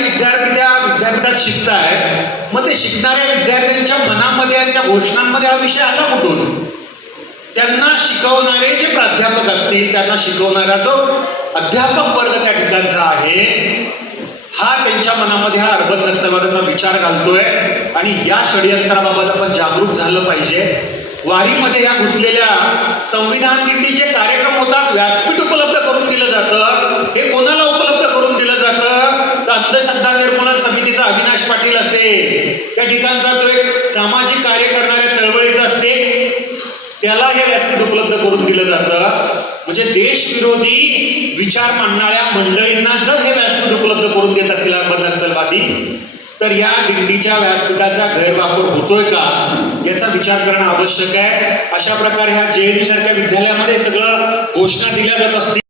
विद्यापीठात शिकताय मग ते शिकणाऱ्या विद्यार्थ्यांच्या मनामध्ये आणि त्या घोषणांमध्ये हा विषय आला कुठून? त्यांना शिकवणारे जे प्राध्यापक असतील त्यांना शिकवणारा जो अध्यापक वर्ग त्या ठिकाणचा आहे हा त्यांच्या मनामध्ये हा अर्बन नक्षलवादाचा विचार घालतोय आणि या षडयंत्राबाबत आपण जागरूक झालं पाहिजे. वारीमध्ये या घुसलेल्या संविधान दिंडीचे कार्यक्रम होतात व्यास उपलब्ध करून दिलं जातं हे कोणाला उपलब्ध करून दिलं जातं तर अंधश्रद्धा निर्मूलन समितीचा अविनाश पाटील असेल. त्या ठिकाणचा तो एक सामाजिक कार्य करणाऱ्या चळवळीचा असेल त्याला हे व्यासपीठ उपलब्ध करून दिलं जातं. म्हणजे देशविरोधी विचार मांडणाऱ्या मंडळींना जर हे व्यासपीठ उपलब्ध करून देत असतील नक्षलवादी तर या दिंडीच्या व्यासपीठाचा गैरवापर होतोय का? याचा विचार करणं आवश्यक आहे. अशा प्रकारे ह्या जे सारख्या विद्यालयामध्ये सगळं घोषणा दिल्या जात असतील.